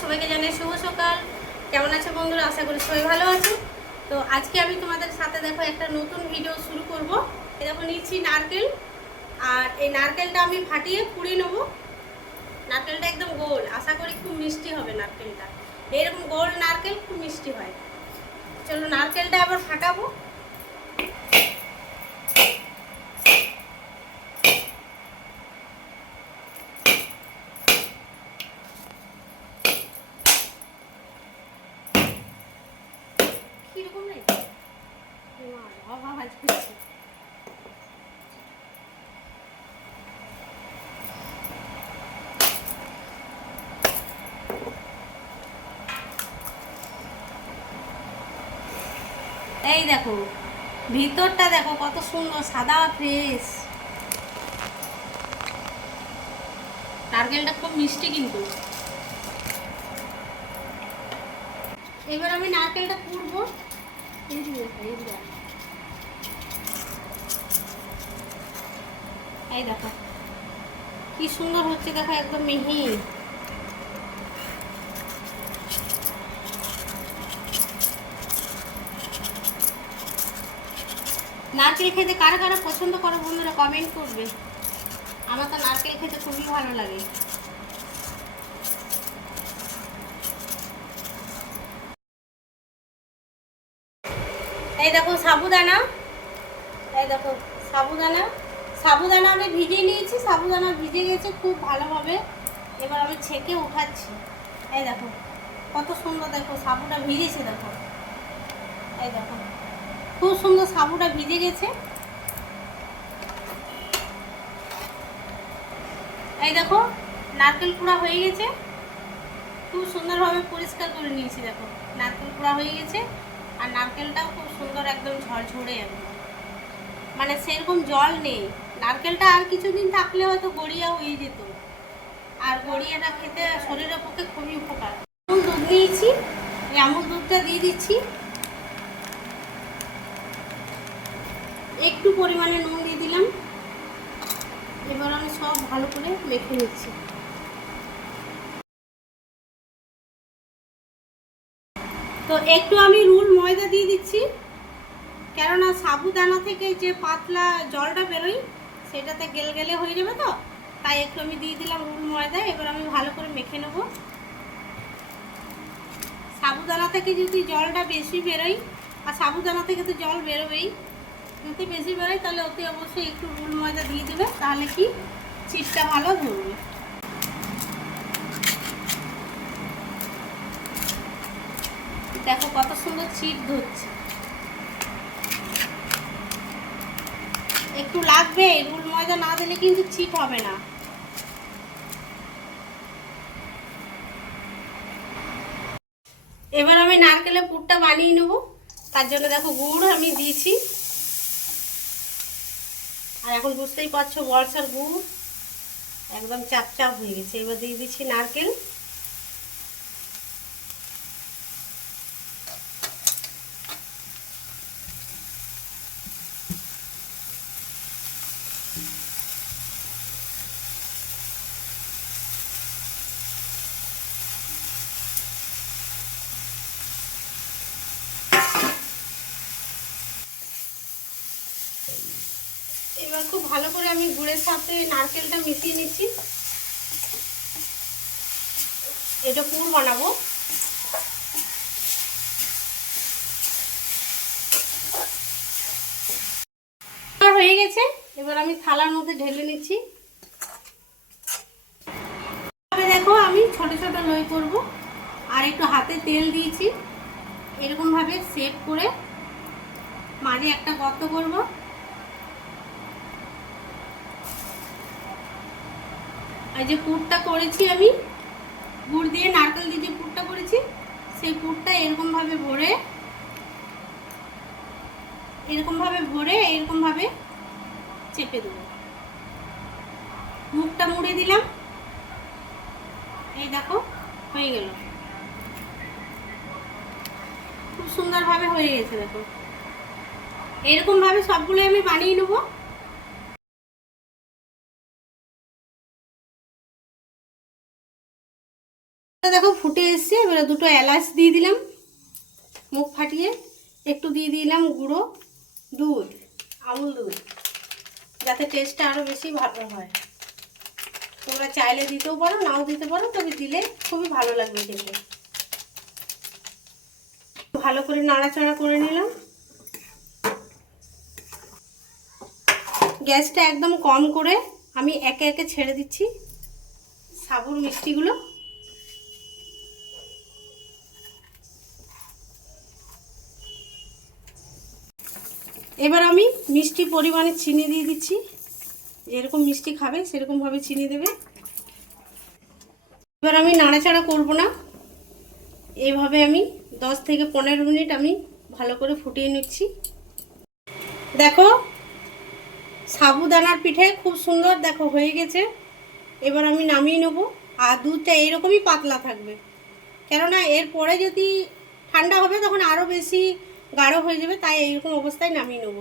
সবাইকে জানাই শুভ সকাল। কেমন আছে বন্ধুরা? আশা করি সবাই ভালো আছে। তো আজকে আমি তোমাদের সাথে দেখো একটা নতুন ভিডিও শুরু করব। এই দেখো নিচ্ছি নারকেল, আর এই নারকেলটা আমি ফাটিয়ে পুড়িয়ে নেবো। নারকেলটা একদম গোল, আশা করি খুব মিষ্টি হবে নারকেলটা। এরকম গোল নারকেল খুব মিষ্টি হয়। চলো নারকেলটা আবার ফাটাবো। কিরকম রে এই দেখো ভিতরটা দেখো কত সুন্দর সাদা ফ্রেশ। নারকেলটা খুব মিষ্টি কিন্তু। এবার আমি নারকেলটা পুড়বো। এই দেখো কি সুন্দর হচ্ছে, দেখো একদম মিহি। নারকেল খেতে কারা কারা পছন্দ করো বন্ধুরা কমেন্ট করবে। আমার তো নারকেল খেতে খুবই ভালো লাগে। এই দেখো সাবুদানা, এই দেখো সাবুদানা। সাবুদানা আমি ভিজিয়ে নিয়েছি, সাবুদানা ভিজে গেছে খুব ভালোভাবে। এবার আমি ছেঁকে উঠাচ্ছি। এই দেখো কত সুন্দর, দেখো সাবুটা ভিজেছে, দেখো এই দেখো খুব সুন্দর সাবুটা ভিজে গেছে। এই দেখো নারকেল কুড়া হয়ে গেছে, খুব সুন্দরভাবে পরিষ্কার করে নিয়েছি। দেখো নারকেল কুড়া হয়ে গেছে, আর নারকেলটাও খুব সুন্দর একদম ঝরঝরে, একদম মানে সেরকম জল নেই। নারকেলটা আর কিছুদিন থাকলে হয়তো গড়িয়া হয়ে যেত, আর গড়িয়াটা খেতে শরীরের পক্ষে খুবই উপকার। আমুল দুধ নিয়েছি, এই আমুল দুধটা দিয়ে দিচ্ছি। একটু পরিমাণে নুন দিয়ে দিলাম। এবার আমি সব ভালো করে মেখে নিচ্ছি। তো একটু আমি রুল ময়দা দিয়ে দিচ্ছি, কেননা সাবুদানা থেকে যে পাতলা জলটা বেরোয় সেটাতে গেলে হয়ে যাবে, তো তাই একটু আমি দিয়ে দিলাম রুল ময়দা। এবার আমি ভালো করে মেখে নেব। সাবুদানা থেকে যদি জলটা বেশি বেরোয়, আর সাবুদানা থেকে তো জল বেরোবেই, যদি বেশি বেরোয় তাহলে অতি অবশ্যই একটু রুল ময়দা দিয়ে দেবে, তাহলে কি চিপটা ভালো ধরবে। দেখো কত সুন্দর চিট ধরছে। একটু লাগবে, রুল ময়দা না দিলে কিন্তু চিট হবে না। এবার আমি নারকেলের পুরটা বানিয়ে নেব। তার জন্য দেখো গুড় আমি দিয়েছি, আর এখন বুঝতেই পারছো বর্ষার গুড় একদম চাপ চাপ হয়ে গেছে। এবার দিয়ে দিচ্ছি নারকেল। এবার খুব ভালো করে আমি গুড়ের সাথে নারকেলটা মিশিয়ে নিচ্ছি। এটা পুর বানাবো। হয়ে গেছে, এবার আমি থালার মধ্যে ঢেলে নিচ্ছি। দেখো আমি ছোট ছোট লই করব, আর একটু হাতে তেল দিয়েছি। এরকম ভাবে সেট করে মাঝে একটা গর্ত করব। এই যে পুরটা করেছি আমি, গুড় দিয়ে নারকেল দিয়ে যে পুরটা করেছি, সেই পুরটা এরকম ভাবে ভরে চেপে দেব। মুখটা মুড়ে দিলাম। এই দেখো হয়ে গেল, খুব সুন্দরভাবে হয়ে গেছে। দেখো এরকম ভাবে সবগুলো আমি বানিয়ে নেবো। দেখো ফুটে এসছে, এবারে দুটো এলাচ দিয়ে দিলাম মুখ ফাটিয়ে, একটু দিয়ে দিলাম গুঁড়ো দুধ, আমুল দুধ, যাতে টেস্টটা আরও বেশি ভালো হয়। তোমরা চাইলে দিতেও পারো, নাও দিতে পারো, তবে দিলে খুবই ভালো লাগবে খেতে। ভালো করে নাড়াচাড়া করে নিলাম। গ্যাসটা একদম কম করে আমি একে একে ছেড়ে দিচ্ছি সাবুর মিষ্টিগুলো। এবার আমি মিষ্টি পরিমাণে চিনি দিয়ে দিচ্ছি, যেরকম মিষ্টি খাবে সেরকমভাবে চিনি দেবে। এবার আমি নাড়াচাড়া করব না, এইভাবে আমি 10 থেকে 15 মিনিট আমি ভালো করে ফুটিয়ে নিচ্ছি। দেখো সাবুদানার পিঠে খুব সুন্দর দেখো হয়ে গেছে। এবার আমি নামিয়ে নেব। আর দুধটা এইরকমই পাতলা থাকবে, কেননা এরপরে যদি ঠান্ডা হবে তখন আরও বেশি গাঢ় হয়ে যাবে, তাই এইরকম অবস্থায় নামিয়ে নেব।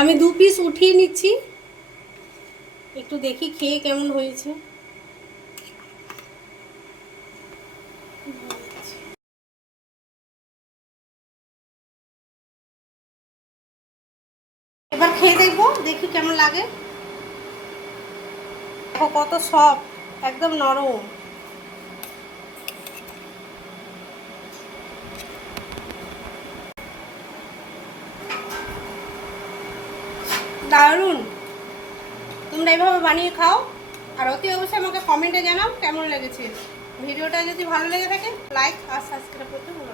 আমি 2 পিস উঠিয়ে নিচ্ছি, একটু দেখি খেয়ে কেমন হয়েছে। এবার খেয়ে দেখবো, দেখি কেমন লাগে। দেখো কত সফট, একদম নরম। দারুণ। তোমরা এভাবে বানিয়ে খাও, আর অতি অবশ্যই আমাকে কমেন্টে জানাও কেমন লেগেছে। ভিডিওটা যদি ভালো লেগে থাকে লাইক আর সাবস্ক্রাইব করতে ভুলো না।